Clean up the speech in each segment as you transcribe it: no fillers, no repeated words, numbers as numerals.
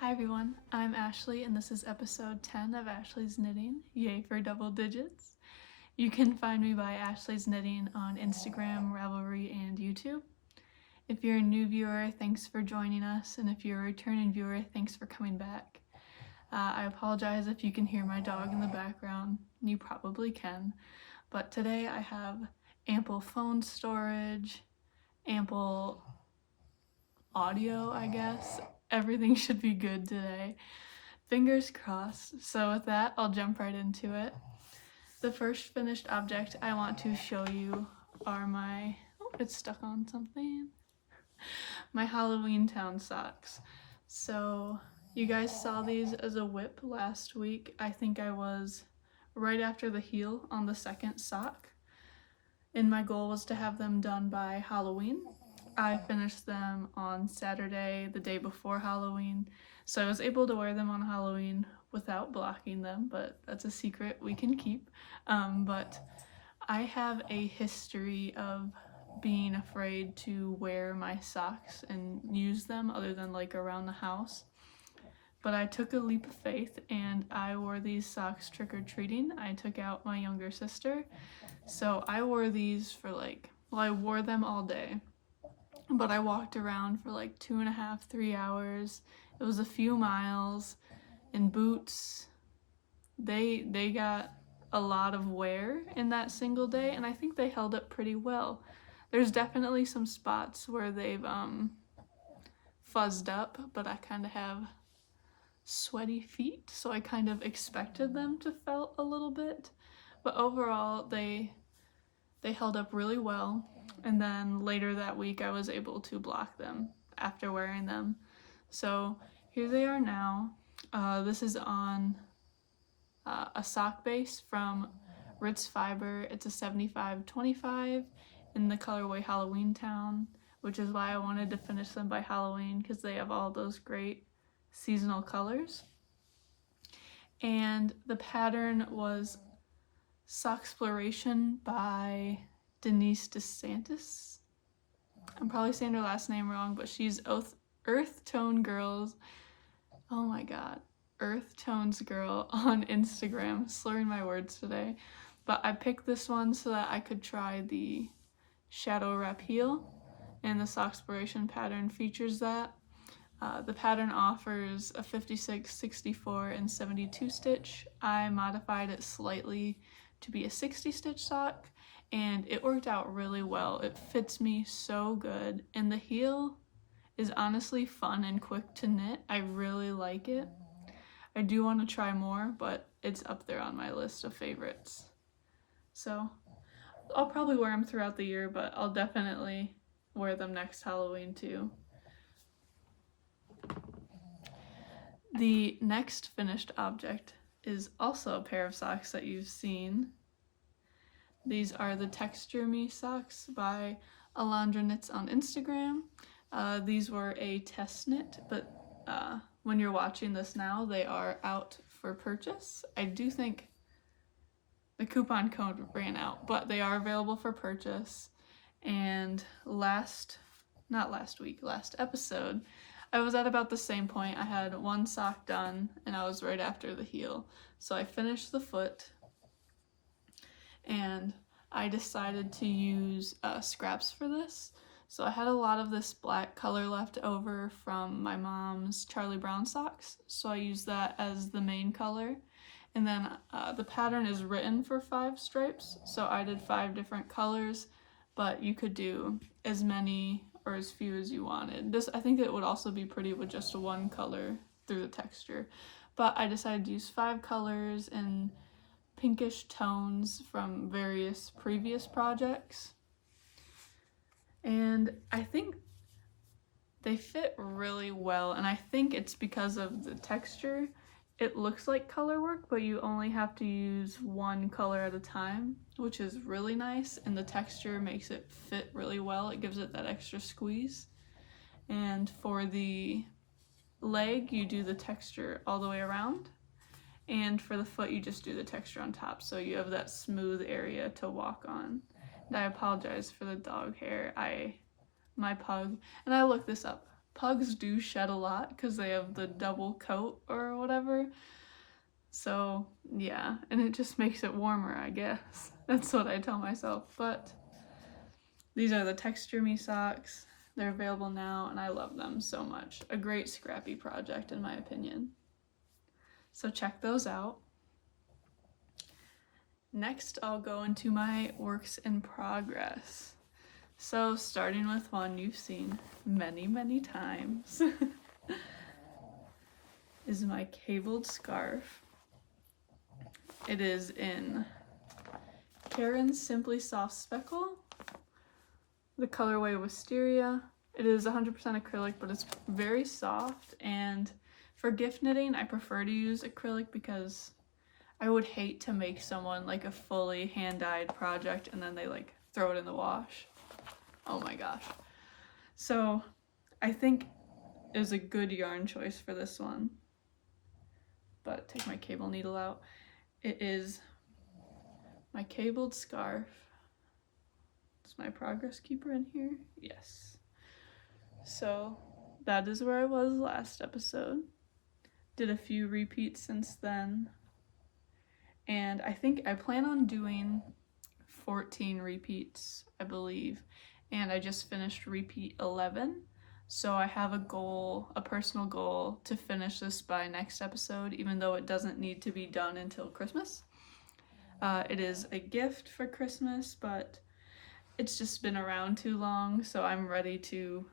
Hi everyone, I'm Ashley and this is episode 10 of Ashlees Knitting, yay for double digits. You can find me by Ashlees Knitting on Instagram, Ravelry, and YouTube. If you're a new viewer, thanks for joining us, and if you're a returning viewer, thanks for coming back. I apologize if you can hear my dog in the background, you probably can, but today I have ample phone storage, ample audio, I guess. Everything should be good today. Fingers crossed. So with that, I'll jump right into it. The first finished object I want to show you are my, oh, it's stuck on something, my Halloween Town socks. So you guys saw these as a whip last week. I think I was right after the heel on the second sock, and my goal was to have them done by Halloween. I finished them on Saturday, the day before Halloween, so I was able to wear them on Halloween without blocking them, but that's a secret we can keep. But I have a history of being afraid to wear my socks and use them other than like around the house. But I took a leap of faith and I wore these socks trick-or-treating. I took out my younger sister, so I wore these for I wore them all day. But I walked around for like 2.5, 3 hours. It was a few miles in boots. They got a lot of wear in that single day, and I think they held up pretty well. There's definitely some spots where they've fuzzed up, but I kind of have sweaty feet, so I kind of expected them to felt a little bit. But overall, they held up really well. And then later that week I was able to block them after wearing them. So here they are now. This is on a sock base from Ritz Fiber. It's a 75/25 in the colorway Halloween Town, which is why I wanted to finish them by Halloween, because they have all those great seasonal colors. And the pattern was Socksploration by Denise DeSantis. I'm probably saying her last name wrong, but she's Earth Tone Girls. Oh my god, Earth Tones Girl on Instagram. Slurring my words today. But I picked this one so that I could try the Shadow Wrap Heel, and the Socksploration pattern features that. The pattern offers a 56, 64, and 72 stitch. I modified it slightly to be a 60 stitch sock, and it worked out really well. It fits me so good, and the heel is honestly fun and quick to knit. I really like it. I do want to try more, but it's up there on my list of favorites. So I'll probably wear them throughout the year, but I'll definitely wear them next Halloween too. The next finished object is also a pair of socks that you've seen. These are the Texture Me socks by Alondra Knits on Instagram. These were a test knit, but when you're watching this now, they are out for purchase. I do think the coupon code ran out, but they are available for purchase. And last episode, I was at about the same point. I had one sock done and I was right after the heel. So I finished the foot and I decided to use scraps for this. So I had a lot of this black color left over from my mom's Charlie Brown socks. So I used that as the main color. And then the pattern is written for 5 stripes. So I did 5 different colors, but you could do as many or as few as you wanted. I think it would also be pretty with just one color through the texture. But I decided to use 5 colors in pinkish tones from various previous projects. And I think they fit really well, and I think it's because of the texture. It looks like color work, but you only have to use one color at a time, which is really nice, and the texture makes it fit really well. It gives it that extra squeeze. And for the leg, you do the texture all the way around. And for the foot, you just do the texture on top, so you have that smooth area to walk on. And I apologize for the dog hair. My pug, and I looked this up. Pugs do shed a lot because they have the double coat or whatever. So yeah, and it just makes it warmer, I guess. That's what I tell myself. But these are the Texture Me socks. They're available now, and I love them so much. A great scrappy project, in my opinion. So check those out. Next, I'll go into my works in progress. So starting with one you've seen many, many times is my cabled scarf. It is in Karen's Simply Soft Speckle, the colorway Wisteria. It is 100% acrylic, but it's very soft, and for gift knitting, I prefer to use acrylic because I would hate to make someone like a fully hand-dyed project and then they like throw it in the wash. Oh my gosh. So I think it was a good yarn choice for this one. But take my cable needle out. It is my cabled scarf. Is my progress keeper in here? Yes. So that is where I was last episode. Did a few repeats since then. And I think I plan on doing 14 repeats, I believe. And I just finished repeat 11. So I have a goal, a personal goal, to finish this by next episode, even though it doesn't need to be done until Christmas. It is a gift for Christmas, but it's just been around too long, so I'm ready to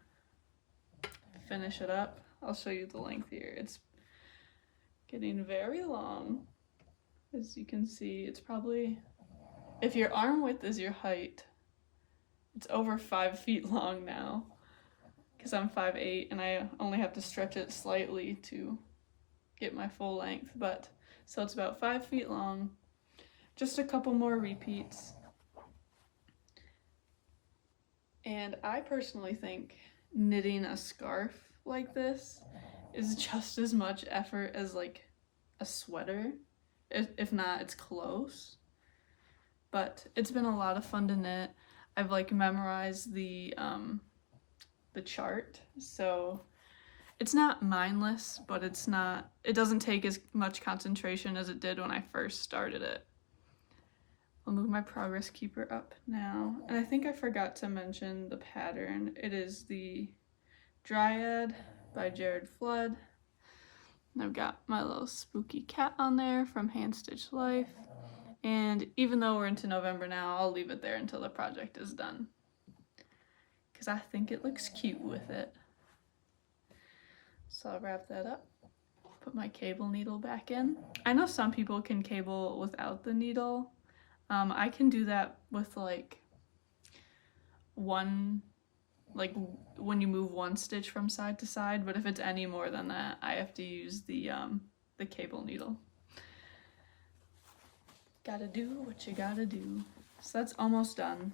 finish it up. I'll show you the length here. It's getting very long. As you can see, it's probably, if your arm width is your height, it's over 5 feet long now, because I'm 5'8", and I only have to stretch it slightly to get my full length, but so it's about 5 feet long. Just a couple more repeats. And I personally think knitting a scarf like this is just as much effort as like a sweater. If not, it's close. But it's been a lot of fun to knit. I've like memorized the chart, so it's not mindless, but it doesn't take as much concentration as it did when I first started it. I'll move my progress keeper up now. And I think I forgot to mention the pattern. It is the Dryad by Jared Flood. And I've got my little spooky cat on there from Hand Stitch Life. And even though we're into November now, I'll leave it there until the project is done, because I think it looks cute with it. So I'll wrap that up, put my cable needle back in. I know some people can cable without the needle. I can do that with like when you move one stitch from side to side, but if it's any more than that, I have to use the cable needle. Gotta do what you gotta do. So that's almost done.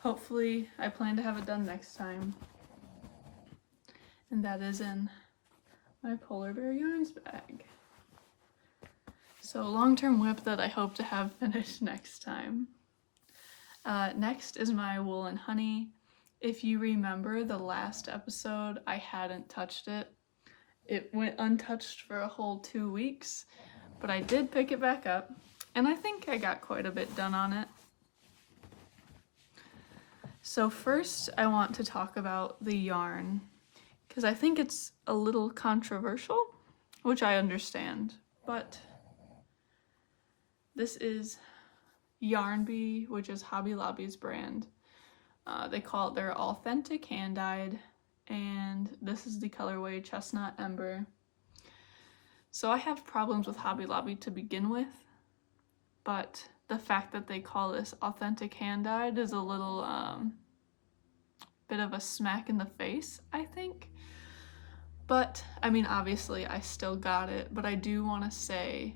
Hopefully, I plan to have it done next time. And that is in my Polar Bear Yarns bag. So long-term whip that I hope to have finished next time. Next is my Wool and Honey. If you remember the last episode, I hadn't touched it. It went untouched for a whole 2 weeks, but I did pick it back up, and I think I got quite a bit done on it. So first, I want to talk about the yarn, because I think it's a little controversial, which I understand, but this is Yarn Bee, which is Hobby Lobby's brand. They call it their authentic hand-dyed, and this is the colorway Chestnut Ember. So I have problems with Hobby Lobby to begin with, but the fact that they call this authentic hand-dyed is a little bit of a smack in the face, I think. But, I mean, obviously I still got it, but I do want to say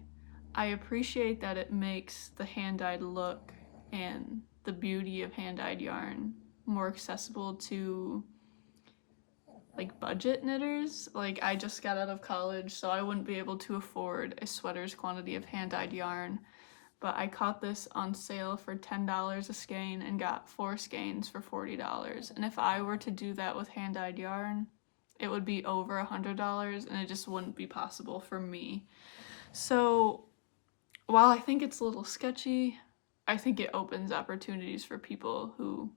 I appreciate that it makes the hand-dyed look and the beauty of hand-dyed yarn more accessible to like budget knitters. Like I just got out of college, so I wouldn't be able to afford a sweater's quantity of hand-dyed yarn. But I caught this on sale for $10 a skein and got 4 skeins for $40. And if I were to do that with hand-dyed yarn, it would be over $100 and it just wouldn't be possible for me. So while I think it's a little sketchy, I think it opens opportunities for people who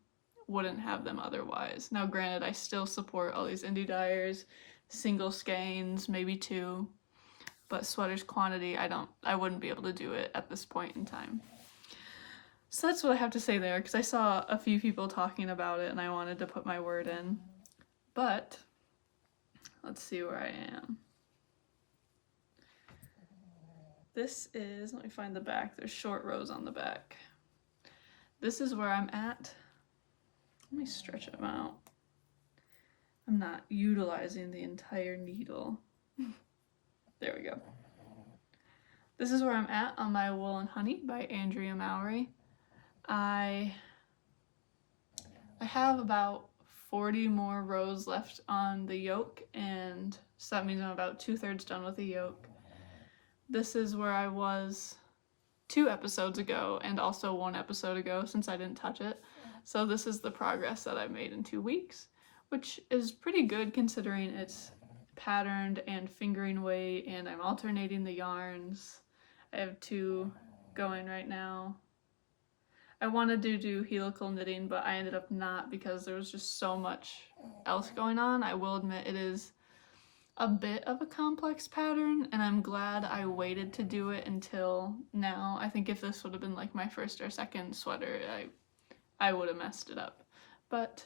wouldn't have them otherwise. Now granted, I still support all these indie dyers, single skeins, maybe 2, but sweaters quantity, I wouldn't be able to do it at this point in time. So that's what I have to say there, because I saw a few people talking about it and I wanted to put my word in. But let's see where I am. This is, let me find the back, there's short rows on the back. This is where I'm at. Let me stretch them out. I'm not utilizing the entire needle. There we go. This is where I'm at on my Wool and Honey by Andrea Mowry. I have about 40 more rows left on the yoke, and so that means I'm about 2/3 done with the yoke. This is where I was 2 episodes ago and also 1 episode ago since I didn't touch it. So this is the progress that I've made in 2 weeks, which is pretty good considering it's patterned and fingering weight, and I'm alternating the yarns. I have 2 going right now. I wanted to do helical knitting, but I ended up not because there was just so much else going on. I will admit it is a bit of a complex pattern, and I'm glad I waited to do it until now. I think if this would have been like my first or second sweater, I would have messed it up. But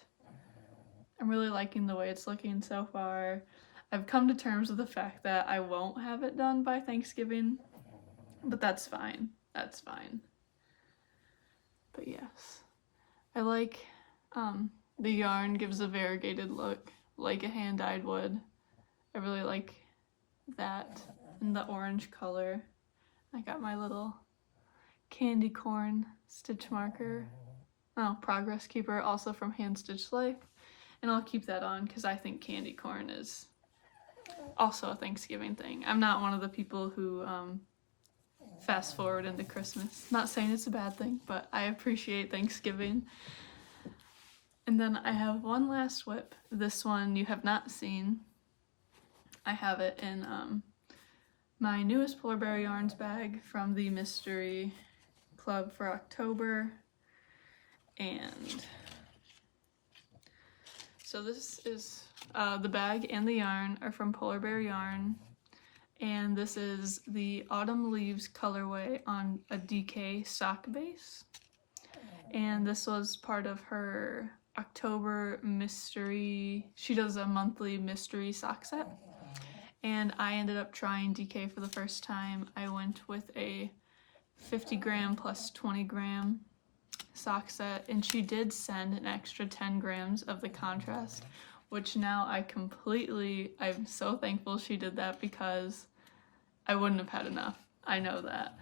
I'm really liking the way it's looking so far. I've come to terms with the fact that I won't have it done by Thanksgiving, but that's fine. That's fine. But yes, I like the yarn gives a variegated look like a hand-dyed would. I really like that in the orange color. I got my little candy corn stitch marker. Oh, Progress Keeper, also from Hand Stitched Life. And I'll keep that on because I think candy corn is also a Thanksgiving thing. I'm not one of the people who fast forward into Christmas. Not saying it's a bad thing, but I appreciate Thanksgiving. And then I have one last whip. This one you have not seen. I have it in my newest Polar Bear Yarns bag from the Mystery Club for October. And so this is the bag and the yarn are from Polar Bear Yarn. And this is the Autumn Leaves colorway on a DK sock base. And this was part of her October mystery. She does a monthly mystery sock set. And I ended up trying DK for the first time. I went with a 50 gram plus 20 gram sock set, and she did send an extra 10 grams of the contrast, which now I'm so thankful she did that because I wouldn't have had enough. I know that.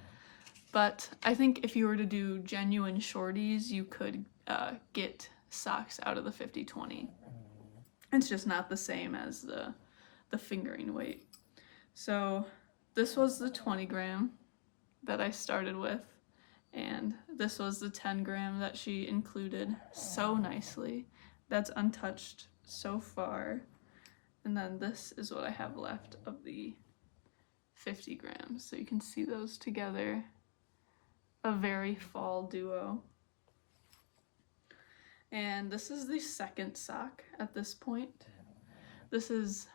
But I think if you were to do genuine shorties, you could get socks out of the 50-20. It's just not the same as the fingering weight. So this was the 20 gram that I started with, and this was the 10 gram that she included so nicely. That's untouched so far. And then this is what I have left of the 50 grams. So you can see those together. A very fall duo. And this is the second sock at this point. This is,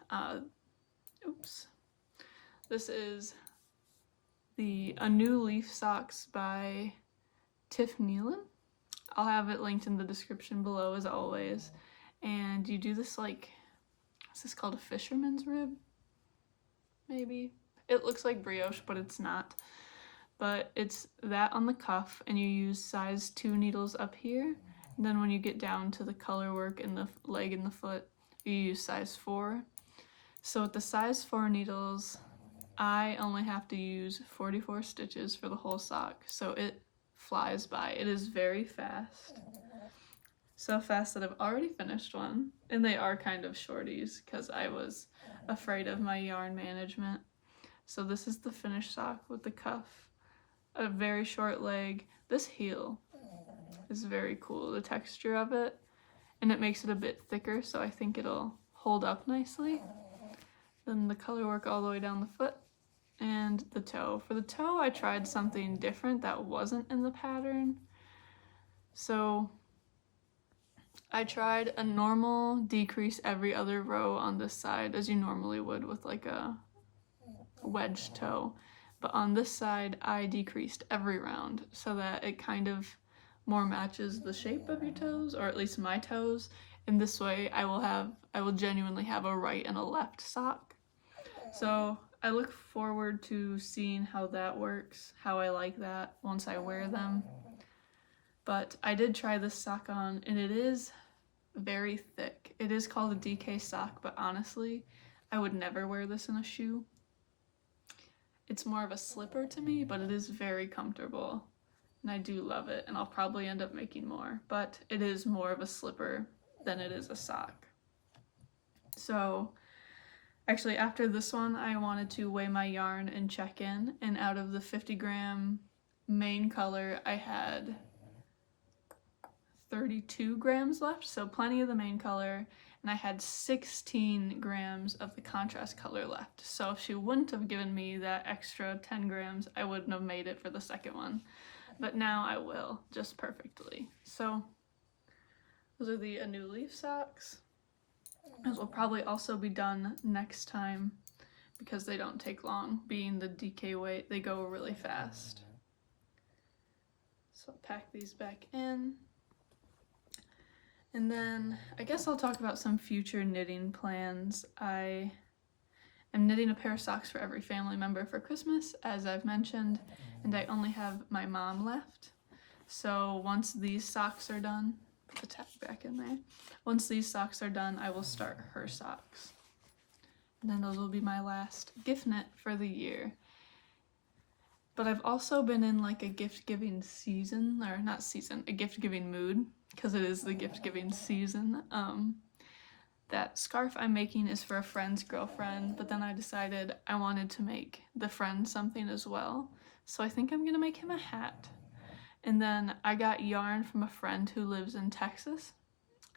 this is A New Leaf Socks by Tiff Nealon. I'll have it linked in the description below as always. And you do this like, is this called a fisherman's rib? Maybe. It looks like brioche, but it's not. But it's that on the cuff, and you use size 2 needles up here. And then when you get down to the color work in the leg and the foot, you use size 4. So with the size 4 needles, I only have to use 44 stitches for the whole sock. So it flies by. It is very fast. so fast that I've already finished one, and they are kind of shorties because I was afraid of my yarn management. So this is the finished sock with the cuff, a very short leg. This heel is very cool, the texture of it, and it makes it a bit thicker, so I think it'll hold up nicely. Then the color work all the way down the foot and the toe. For the toe, I tried something different that wasn't in the pattern. So I tried a normal decrease every other row on this side, as you normally would with like a wedge toe. But on this side, I decreased every round so that it kind of more matches the shape of your toes, or at least my toes. In this way, I will genuinely have a right and a left sock. So I look forward to seeing how that works, how I like that once I wear them. But I did try this sock on, and it is very thick. It is called a DK sock, but honestly, I would never wear this in a shoe. It's more of a slipper to me, but it is very comfortable, and I do love it, and I'll probably end up making more, but it is more of a slipper than it is a sock. So actually, after this one, I wanted to weigh my yarn and check in, and out of the 50-gram main color, I had 32 grams left, so plenty of the main color, and I had 16 grams of the contrast color left. So if she wouldn't have given me that extra 10 grams, I wouldn't have made it for the second one. But now I will, just perfectly. So those are the A New Leaf socks. Those will probably also be done next time because they don't take long. Being the DK weight, they go really fast. So I'll pack these back in. And then I guess I'll talk about some future knitting plans. I am knitting a pair of socks for every family member for Christmas, as I've mentioned, and I only have my mom left. So once these socks are done, put the tag back in there. Once these socks are done, I will start her socks. And then those will be my last gift knit for the year. But I've also been in like a gift-giving season, or not season, a gift-giving mood, because it is the gift-giving season. That scarf I'm making is for a friend's girlfriend, but then I decided I wanted to make the friend something as well. So I think I'm gonna make him a hat. And then I got yarn from a friend who lives in Texas,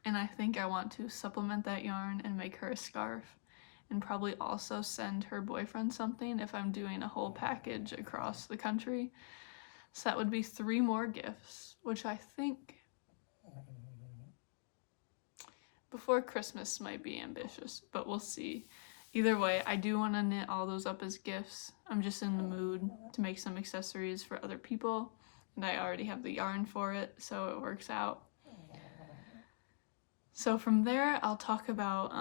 and I think I want to supplement that yarn and make her a scarf, and probably also send her boyfriend something if I'm doing a whole package across the country. So that would be 3 more gifts, which I think before Christmas might be ambitious, but we'll see. Either way, I do want to knit all those up as gifts. I'm just in the mood to make some accessories for other people, and I already have the yarn for it, so it works out. So from there, I'll talk about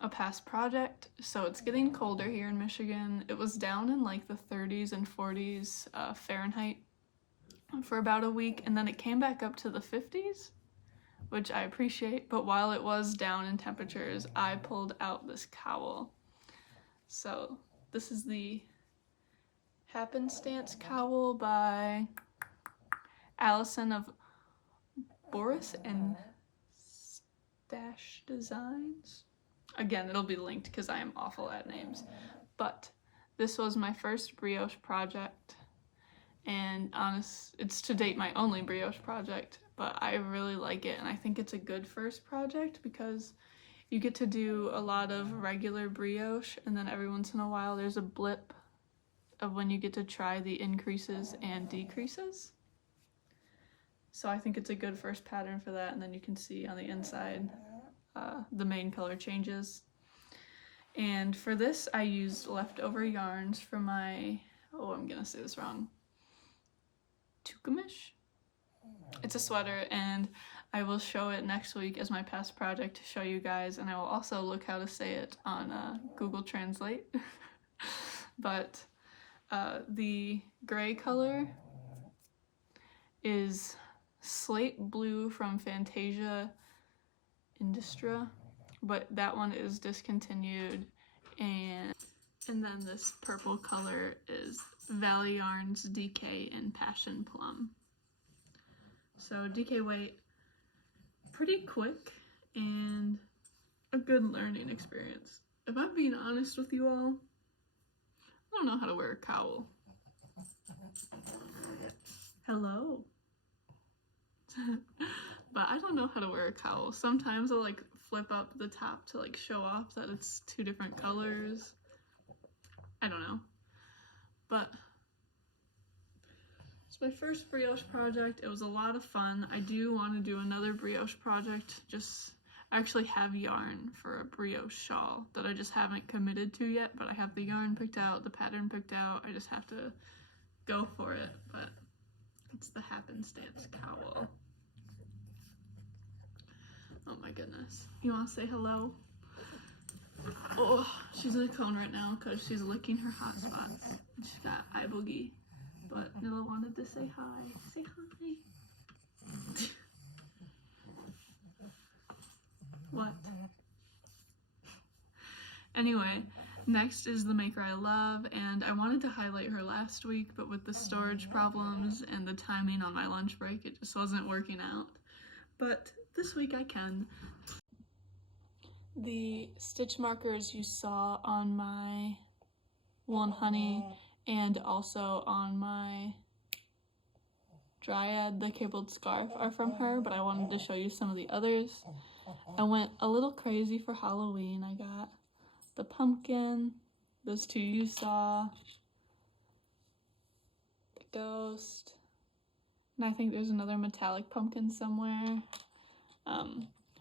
a past project. So it's getting colder here in Michigan. It was down in like the 30s and 40s Fahrenheit for about a week, and then it came back up to the 50s, which I appreciate. But while it was down in temperatures, I pulled out this cowl. So this is the Happenstance cowl by Allison of Boris and Stash Designs. Again, it'll be linked because I am awful at names. But this was my first brioche project, and it's to date my only brioche project, but I really like it, and I think it's a good first project because you get to do a lot of regular brioche, and then every once in a while there's a blip of when you get to try the increases and decreases. So I think it's a good first pattern for that, and then you can see on the inside the main color changes. And for this, I used leftover yarns from my, I'm gonna say this wrong, Tukamish? It's a sweater, and I will show it next week as my past project to show you guys, and I will also look how to say it on Google Translate. But the gray color is Slate Blue from Fantasia Industra, but that one is discontinued, and then this purple color is Valley Yarns DK and Passion Plum. So DK weight pretty quick and a good learning experience. If I'm being honest with you all, I don't know how to wear a cowl. Hello. But I don't know how to wear a cowl. Sometimes I'll like flip up the top to like show off that it's 2 different colors. I don't know. But it's my first brioche project. It was a lot of fun. I do want to do another brioche project. I actually have yarn for a brioche shawl that I just haven't committed to yet, but I have the yarn picked out, the pattern picked out. I just have to go for it, but it's the happenstance cowl. Oh my goodness. You want to say hello? Oh, she's in a cone right now because she's licking her hot spots. She's got eye boogie, but Nilla wanted to say hi. Say hi. What? Anyway, next is the maker I love, and I wanted to highlight her last week, but with the storage problems and the timing on my lunch break, it just wasn't working out. But this week I can. The stitch markers you saw on my Wool and Honey and also on my Dryad, the cabled scarf, are from her, but I wanted to show you some of the others. I went a little crazy for Halloween. I got the pumpkin, those 2 you saw, the ghost, and I think there's another metallic pumpkin somewhere.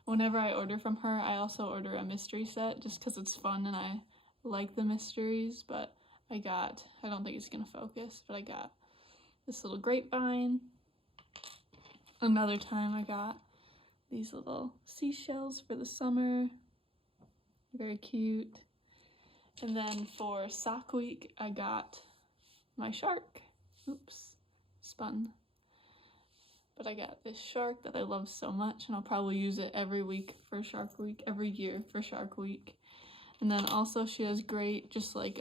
Whenever I order from her, I also order a mystery set just because it's fun and I like the mysteries, but I don't think it's gonna focus, but I got this little grapevine. Another time I got these little seashells for the summer, very cute. And then for sock week, I got my shark. Oops, spun. But I got this shark that I love so much, and I'll probably use it every week for Shark Week, every year for Shark Week. And then also she has great, just like,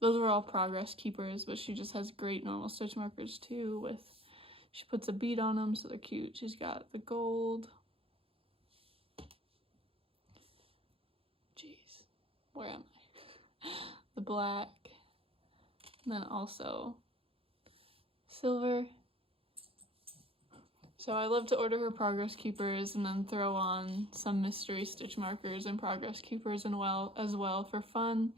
those were all progress keepers, but she just has great normal stitch markers too she puts a bead on them, so they're cute. She's got the gold. Jeez, where am I? The black, and then also silver. So I love to order her progress keepers and then throw on some mystery stitch markers and progress keepers as well for fun.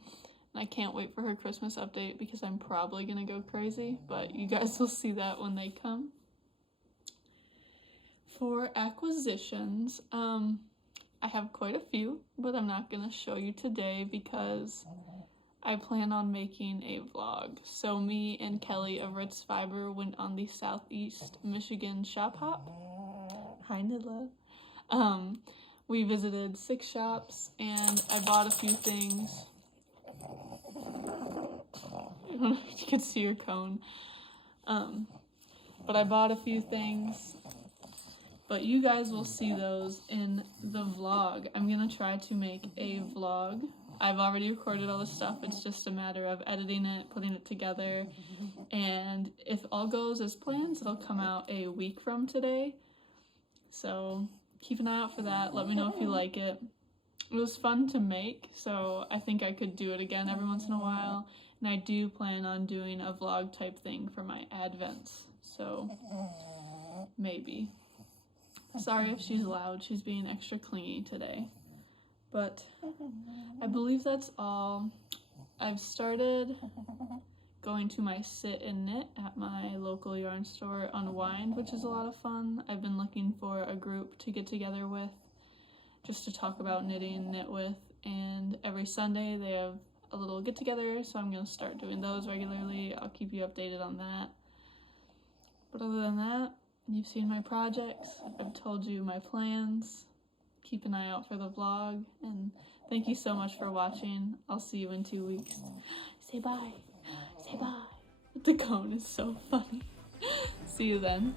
And I can't wait for her Christmas update because I'm probably gonna go crazy, but you guys will see that when they come. For acquisitions, I have quite a few, but I'm not gonna show you today because I plan on making a vlog. So me and Kelly of Ritz Fiber went on the Southeast Michigan shop hop. Hi, Nidla. We visited 6 shops and I bought a few things. I don't know if you can see your cone. But I bought a few things. But you guys will see those in the vlog. I'm gonna try to make a vlog. I've already recorded all the stuff. It's just a matter of editing it, putting it together. And if all goes as planned, it'll come out a week from today. So keep an eye out for that. Let me know if you like it. It was fun to make, so I think I could do it again every once in a while. And I do plan on doing a vlog type thing for my advents. So maybe. Sorry if she's loud. She's being extra clingy today. But I believe that's all. I've started going to my sit and knit at my local yarn store, Unwind, which is a lot of fun. I've been looking for a group to get together with just to talk about knitting, knit with, and every Sunday they have a little get together, so I'm going to start doing those regularly. I'll keep you updated on that. But other than that, you've seen my projects. I've told you my plans. Keep an eye out for the vlog, and thank you so much for watching. I'll see you in 2 weeks. Say bye. Say bye. The cone is so funny. See you then.